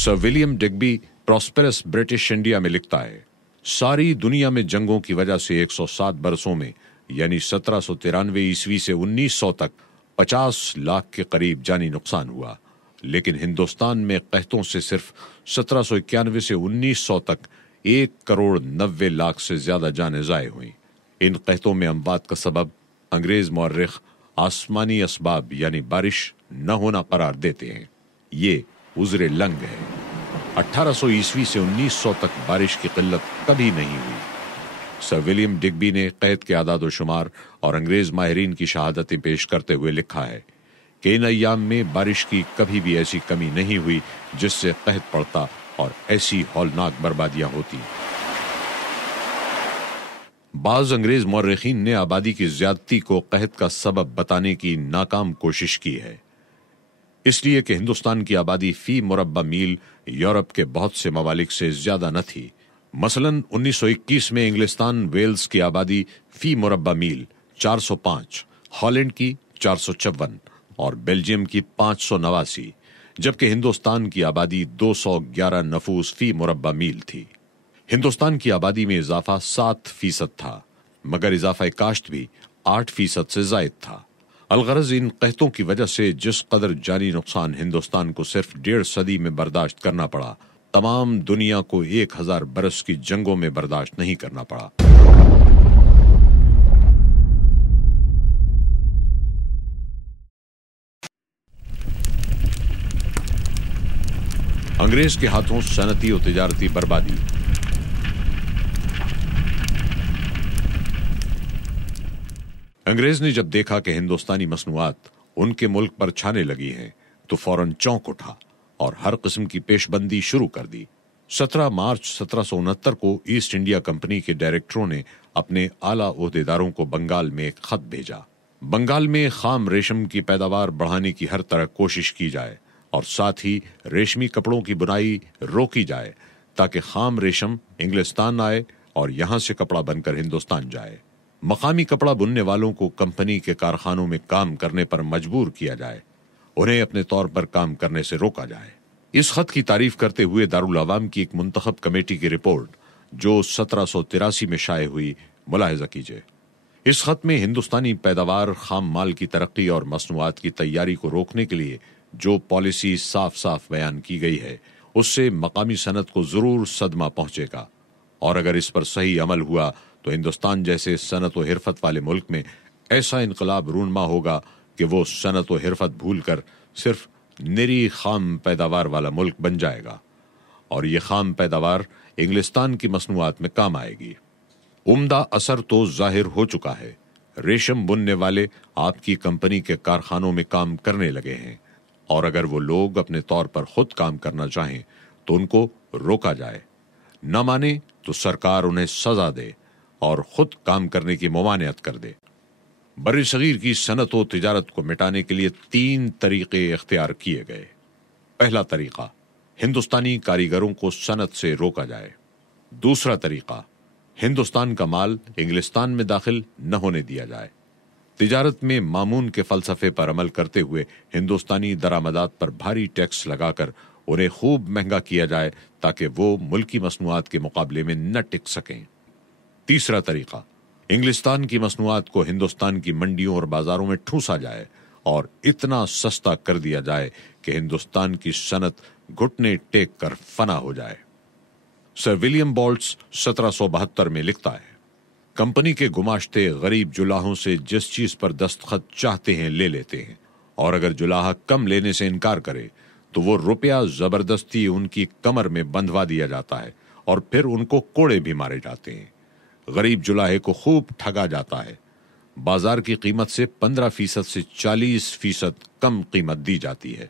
Sir William Digby prosperous British India में लिखता है, सारी दुनिया में जंगों की वजह से 107 बरसों में यानी 1793 ईस्वी से 1900 तक 50 लाख के करीब जानी नुकसान हुआ, लेकिन हिंदुस्तान में कहतों से सिर्फ 1791 से 1900 तक 1,90,00,000 से ज्यादा जानें ज़ाय हुई। इन कहतों में अमवात का सबब अंग्रेज मौर्रिख आसमानी असबाब यानी बारिश न होना करार देते हैं। ये उज़्र लंग है। 1800 ईस्वी से 1900 तक बारिश की किल्लत कभी नहीं हुई। सर विलियम डिग्बी ने कहत के आदाद व शुमार और अंग्रेज माहिरीन की शहादतें पेश करते हुए लिखा है कि इन अय्याम में बारिश की कभी भी ऐसी कमी नहीं हुई जिससे कहत पड़ता और ऐसी हौलनाक बर्बादियां होती। बाज अंग्रेज मौर्रिखीन ने आबादी की ज्यादती को कहत का सबब बताने की नाकाम कोशिश की है, इसलिए कि हिंदुस्तान की आबादी फी मुरब्बा मील यूरोप के बहुत से ममालिक से ज्यादा न थी। मसलन 1921 में इंग्लिस्तान वेल्स की आबादी फी मुरब्बा मील 405, हॉलैंड की 454 और बेल्जियम की 589, जबकि हिंदुस्तान की आबादी 211 नफूस फी मुरब्बा मील थी। हिंदुस्तान की आबादी में इजाफा 7% था, मगर इजाफा काश्त भी 8% से जायद था। अलगरज इन कहतों की वजह से जिस कदर जानी नुकसान हिंदुस्तान को सिर्फ 1.5 सदी में बर्दाश्त करना पड़ा, तमाम दुनिया को 1000 बरस की जंगों में बर्दाश्त नहीं करना पड़ा। अंग्रेज के हाथों सनती और तिजारती बर्बादी। अंग्रेज ने जब देखा कि हिंदुस्तानी मसनूआत उनके मुल्क पर छाने लगी हैं, तो फौरन चौंक उठा और हर किस्म की पेशबंदी शुरू कर दी। 17 मार्च 1769 को ईस्ट इंडिया कंपनी के डायरेक्टरों ने अपने आला ओहदेदारों को बंगाल में एक खत भेजा। बंगाल में खाम रेशम की पैदावार बढ़ाने की हर तरह कोशिश की जाए और साथ ही रेशमी कपड़ों की बुनाई रोकी जाए, ताकि खाम रेशम इंग्लिस्तान आए और यहां से कपड़ा बनकर हिंदुस्तान जाए। मकामी कपड़ा बुनने वालों को कंपनी के कारखानों में काम करने पर मजबूर किया जाए, उन्हें अपने तौर पर काम करने से रोका जाए। इस खत की तारीफ करते हुए दारुल अवाम की एक मुंतखब कमेटी की रिपोर्ट जो 1783 में शाये हुई, मुलाहिजा कीजिए। इस खत में हिंदुस्तानी पैदावार, खाम माल की तरक्की और मसनूआत की तैयारी को रोकने के लिए जो पॉलिसी साफ साफ बयान की गई है, उससे मकामी सनत को जरूर सदमा पहुंचेगा, और अगर इस पर सही अमल हुआ तो हिंदुस्तान जैसे सनत व हिरफत वाले मुल्क में ऐसा इनकलाब रूनमा होगा कि वो सनत व हिरफत भूल कर सिर्फ निरी खाम पैदावार वाला मुल्क बन जाएगा, और ये खाम पैदावार इंग्लिस्तान की मसनूआत में काम आएगी। उम्दा असर तो जाहिर हो चुका है। रेशम बुनने वाले आपकी कंपनी के कारखानों में काम करने लगे हैं, और अगर वो लोग अपने तौर पर खुद काम करना चाहें तो उनको रोका जाए, न माने तो सरकार उन्हें सजा दे और खुद काम करने की मुमानियत कर दे। बर्र सगीर की सनत व तिजारत को मिटाने के लिए 3 तरीके इख्तियार किए गए। पहला तरीका, हिंदुस्तानी कारीगरों को सनत से रोका जाए। दूसरा तरीका, हिंदुस्तान का माल इंग्लिस्तान में दाखिल न होने दिया जाए। तिजारत में मामून के फलसफे पर अमल करते हुए हिंदुस्तानी दरामदात पर भारी टैक्स लगाकर उन्हें खूब महंगा किया जाए, ताकि वो मुल्की मसनूआत के मुकाबले में न टिक सकें। तीसरा तरीका, इंग्लिस्तान की मसनूआत को हिंदुस्तान की मंडियों और बाजारों में ठूंसा जाए और इतना सस्ता कर दिया जाए कि हिंदुस्तान की सनत घुटने टेक कर फना हो जाए। सर विलियम बोल्ट्स 1772 में लिखता है, कंपनी के गुमाश्ते गरीब जुलाहों से जिस चीज पर दस्तखत चाहते हैं ले लेते हैं, और अगर जुलाहा कम लेने से इनकार करे तो वो रुपया जबरदस्ती उनकी कमर में बंधवा दिया जाता है और फिर उनको कोड़े भी मारे जाते हैं। गरीब जुलाहे को खूब ठगा जाता है। बाजार की कीमत से 15% से 40% कम कीमत दी जाती है।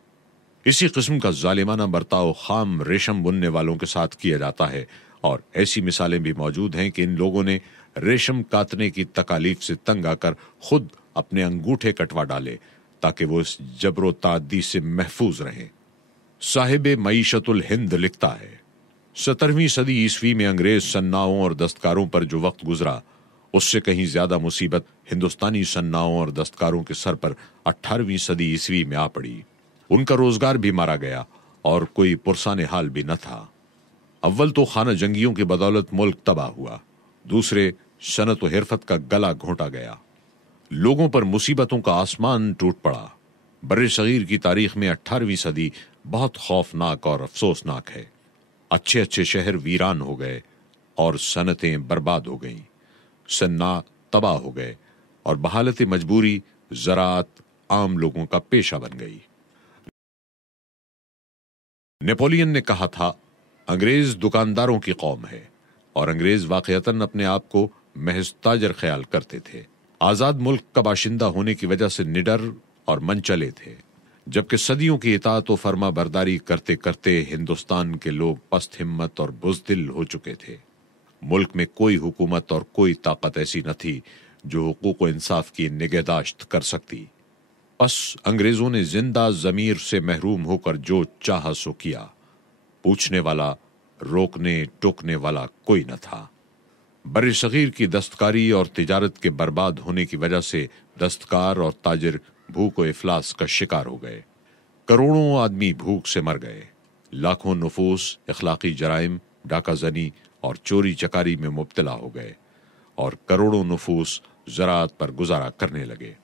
इसी किस्म का जालिमाना बर्ताव खाम रेशम बुनने वालों के साथ किया जाता है, और ऐसी मिसालें भी मौजूद हैं कि इन लोगों ने रेशम काटने की तकालीफ से तंग आकर खुद अपने अंगूठे कटवा डाले ताकि वो इस जबरो ताद्दी से महफूज रहें। साहिब मईशतुल हिंद लिखता है, 17वीं सदी ईस्वी में अंग्रेज सन्नाओं और दस्तकारों पर जो वक्त गुजरा, उससे कहीं ज्यादा मुसीबत हिंदुस्तानी सन्नाओं और दस्तकारों के सर पर 18वीं सदी ईस्वी में आ पड़ी। उनका रोजगार भी मारा गया اور کوई पुरसान हाल भी न था। अव्वल तो खाना जंगियों की बदौलत मुल्क तबाह हुआ, दूसरे सनत व हिरफत का गला घोंटा गया। लोगों पर मुसीबतों का आसमान टूट पड़ा। बर्रे सगीर की तारीख में 18वीं सदी बहुत खौफनाक और अफसोसनाक है। अच्छे अच्छे शहर वीरान हो गए और सनतें बर्बाद हो गईं, सन्ना तबाह हो गए और बहालत मजबूरी ज़राअत आम लोगों का पेशा बन गई। नेपोलियन ने कहा था, अंग्रेज दुकानदारों की कौम है, और अंग्रेज वाकईतन अपने आप को महज ताजर ख्याल करते थे। आजाद मुल्क का बाशिंदा होने की वजह से निडर और मनचले थे, जबकि सदियों की इताअत व फर्मा बरदारी करते करते हिंदुस्तान के लोग पस्त हिम्मत और बुज़दिल हो चुके थे। मुल्क में कोई हुकूमत और कोई ताकत ऐसी न थी जो हुकूक व इंसाफ की निगहदाश्त कर सकती। बस अंग्रेजों ने जिंदा जमीर से महरूम होकर जो चाहा सो किया। पूछने वाला, रोकने टोकने वाला कोई न था। बर्रे सगीर की दस्तकारी और तिजारत के बर्बाद होने की वजह से दस्तकार और ताजिर भूख व इफलास का शिकार हो गए। करोड़ों आदमी भूख से मर गए। लाखों नफूस इखलाकी जराइम, डाका जनी और चोरी चकारी में मुब्तला हो गए और करोड़ों नफूस ज़राअत पर गुजारा करने लगे।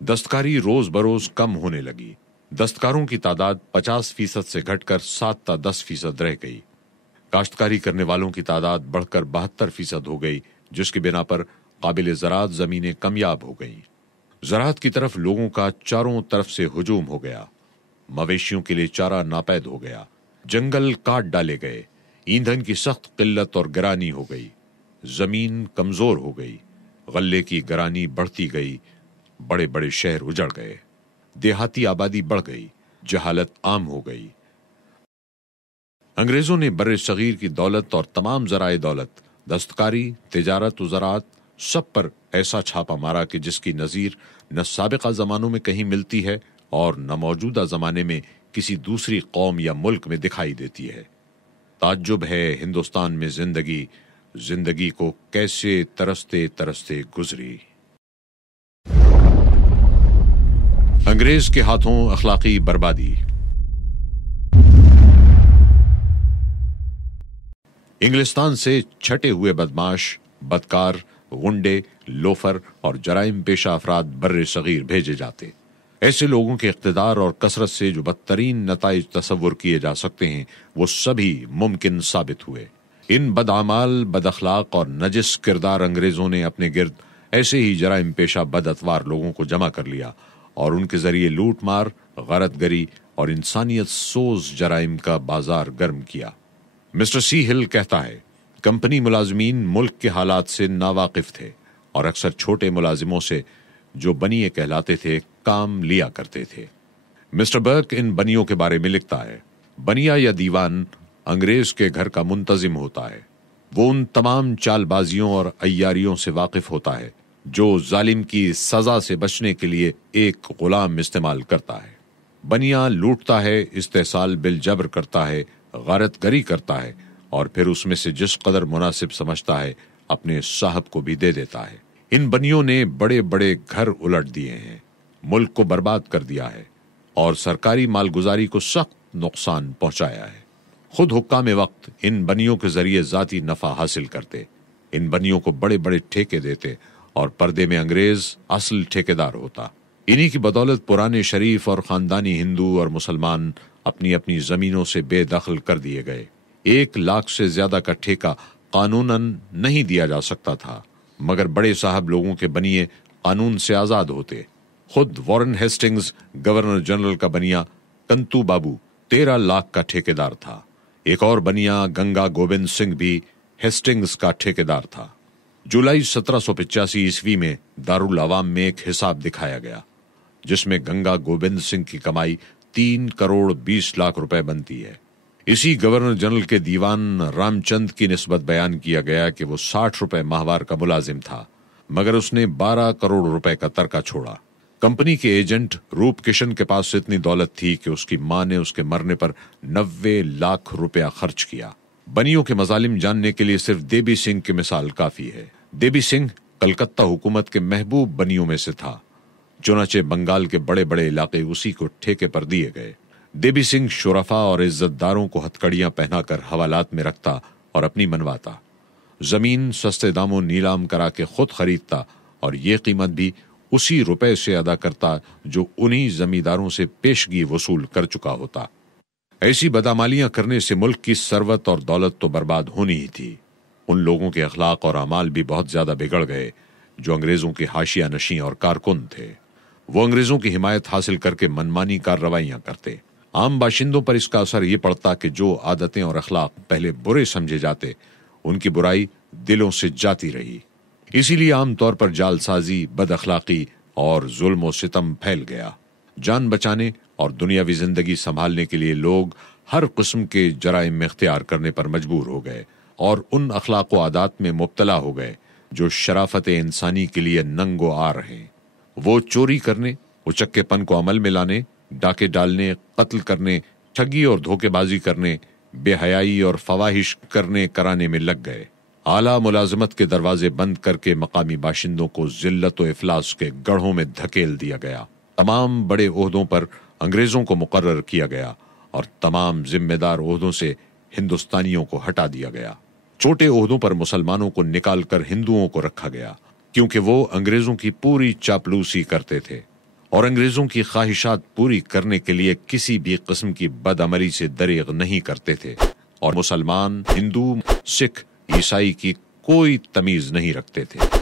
दस्तकारी रोज बरोज कम होने लगी। दस्तकारों की तादाद 50% से घटकर 7 या 10% रह गई। काश्तकारी करने वालों की तादाद बढ़कर 72% हो गई, जिसकी बिना पर काबिल ज़राअत ज़मीनें कमयाब हो गईं। ज़राअत की तरफ लोगों का चारों तरफ से हुजूम हो गया। मवेशियों के लिए चारा नापैद हो गया, जंगल काट डाले गए, ईंधन की सख्त किल्लत और गिरानी हो गई, जमीन कमजोर हो गई, गल्ले की गिरानी बढ़ती गई, बड़े बड़े शहर उजड़ गए, देहाती आबादी बढ़ गई, जहालत आम हो गई। अंग्रेजों ने बर्रे सगीर की दौलत और तमाम ज़राए दौलत, दस्तकारी, तिजारत व ज़राअत सब पर ऐसा छापा मारा कि जिसकी नज़ीर न साबिका ज़मानों में कहीं मिलती है और न मौजूदा ज़माने में किसी दूसरी कौम या मुल्क में दिखाई देती है। ताज्जुब है हिंदुस्तान में जिंदगी को कैसे तरसते तरसते गुजरी। अंग्रेज के हाथों अखलाकी बर्बादी। इंग्लिस्तान से छटे हुए बदमाश, बदकार, गुंडे, लोफर और जराइम पेशा अफराद बर्रे सगीर भेजे जाते। ऐसे लोगों के इक़्तिदार और कसरत से जो बदतरीन नताइज तसव्वुर किए जा सकते हैं वो सभी मुमकिन साबित हुए। इन बदआमाल, बदअखलाक और नजिस किरदार अंग्रेजों ने अपने गिर्द ऐसे ही जराइम पेशा बदअतवार लोगों को जमा कर लिया और उनके जरिए लूट मार, गरतगरी और इंसानियत सोज जराइम का बाजार गर्म किया। मिस्टर सी हिल कहता है, कंपनी मुलाजमीन मुल्क के हालात से नावाकिफ थे और अक्सर छोटे मुलाजिमों से जो बनिए कहलाते थे काम लिया करते थे। मिस्टर बर्क इन बनियों के बारे में लिखता है, बनिया या दीवान अंग्रेज के घर का मुंतजिम होता है। वो उन तमाम चालबाजियों और अय्यारियों से वाकिफ होता है जो जालिम की सजा से बचने के लिए एक गुलाम इस्तेमाल करता है। बनिया लूटता है, इस्तेसाल बिल जबर करता है, गारतगरी करता है और फिर उसमें से जिस कदर मुनासिब समझता है अपने साहब को भी दे देता है। इन बनियों ने बड़े बड़े घर उलट दिए हैं, मुल्क को बर्बाद कर दिया है और सरकारी मालगुजारी को सख्त नुकसान पहुंचाया है। खुद हुक्काम वक्त इन बनियों के जरिए जाती नफा हासिल करते, इन बनियों को बड़े बड़े ठेके देते और पर्दे में अंग्रेज असल ठेकेदार होता। इन्हीं की बदौलत पुराने शरीफ और खानदानी हिंदू और मुसलमान अपनी अपनी जमीनों से बेदखल कर दिए गए। 1 लाख से ज्यादा का ठेका कानूनन नहीं दिया जा सकता था, मगर बड़े साहब लोगों के बनिए कानून से आजाद होते। खुद वॉरेन हेस्टिंग्स गवर्नर जनरल का बनिया कंतू बाबू 13 लाख का ठेकेदार था। एक और बनिया गंगा गोबिंद सिंह भी हेस्टिंग्स का ठेकेदार था। जुलाई 1785 ईस्वी में दारुल अवाम में एक हिसाब दिखाया गया जिसमें गंगा गोबिंद सिंह की कमाई 3 करोड़ 20 लाख रुपए बनती है। इसी गवर्नर जनरल के दीवान रामचंद की निस्बत बयान किया गया कि वो 60 रुपए माहवार का मुलाजिम था, मगर उसने 12 करोड़ रुपए का तरका छोड़ा। कंपनी के एजेंट रूप किशन के पास इतनी दौलत थी कि उसकी मां ने उसके मरने पर 90 लाख रुपया खर्च किया। बनियों के मजालिम जानने के लिए सिर्फ देवी सिंह की मिसाल काफी है। देवी सिंह कलकत्ता हुकूमत के महबूब बनियों में से था, चुनाचे बंगाल के बड़े बड़े इलाके उसी को ठेके पर दिए गए। देवी सिंह शुरफा और इज्जतदारों को हथकड़ियां पहनाकर हवालात में रखता और अपनी मनवाता। जमीन सस्ते दामों नीलाम करा के खुद खरीदता और ये कीमत भी उसी रुपए से अदा करता जो उन्हीं जमींदारों से पेशगी वसूल कर चुका होता। ऐसी बदामालियां करने से मुल्क की सरवत और दौलत तो बर्बाद होनी ही थी। उन लोगों के अखलाक और अमाल भी बहुत ज्यादा बिगड़ गए जो अंग्रेजों के हाशिया नशी और कारकुन थे। वो अंग्रेजों की हिमायत हासिल करके मनमानी कार्रवाइयां करते। आम बाशिंदों पर इसका असर ये पड़ता कि जो आदतें और अखलाक पहले बुरे समझे जाते, उनकी बुराई दिलों से जाती रही। इसीलिए आमतौर पर जालसाजी, बद अखलाकी और जुल्म और सितम फैल गया। जान बचाने और दुनियावी जिंदगी संभालने के लिए लोग हर किस्म के जराइम में इख्तियार करने पर मजबूर हो गए और उन अखलाक व आदात में मुब्तला हो गए जो शराफत इंसानी के लिए नंगो आर हैं। वो चोरी करने, उचक्केपन को अमल में लाने, डाके डालने, कत्ल करने, ठगी और धोखेबाजी करने, बेहयाई और फवाहिश करने कराने में लग गए। आला मुलाजमत के दरवाजे बंद करके मकामी बाशिंदों को जिल्लत व इफलास के गढ़ों में धकेल दिया गया। तमाम बड़े ओहदों पर अंग्रेजों को मुकर्रर किया गया और तमाम जिम्मेदार ओहदों से हिंदुस्तानियों को हटा दिया गया। छोटे ओहदों पर मुसलमानों को निकाल कर हिंदुओं को रखा गया, क्योंकि वो अंग्रेजों की पूरी चापलूसी करते थे और अंग्रेजों की ख्वाहिशात पूरी करने के लिए किसी भी किस्म की बदअमली से दरेग नहीं करते थे और मुसलमान, हिंदू, सिख, ईसाई की कोई तमीज नहीं रखते थे।